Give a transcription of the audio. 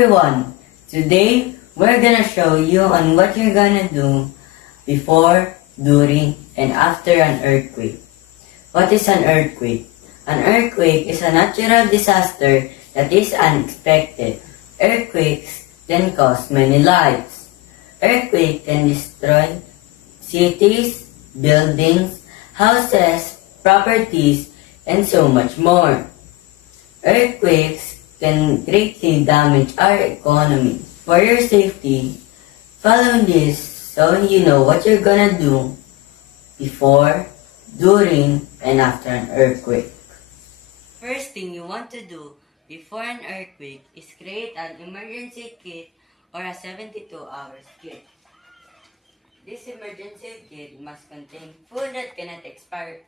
everyone! Today, we're gonna show you on what you're gonna do before, during, and after an earthquake. What is an earthquake? An earthquake is a natural disaster that is unexpected. Earthquakes can cause many lives. Earthquake can destroy cities, buildings, houses, properties, and so much more. Earthquakes can greatly damage our economy. For your safety, follow this so you know what you're gonna do before, during, and after an earthquake. First thing you want to do before an earthquake is create an emergency kit or a 72 hours kit. This emergency kit must contain food that cannot expire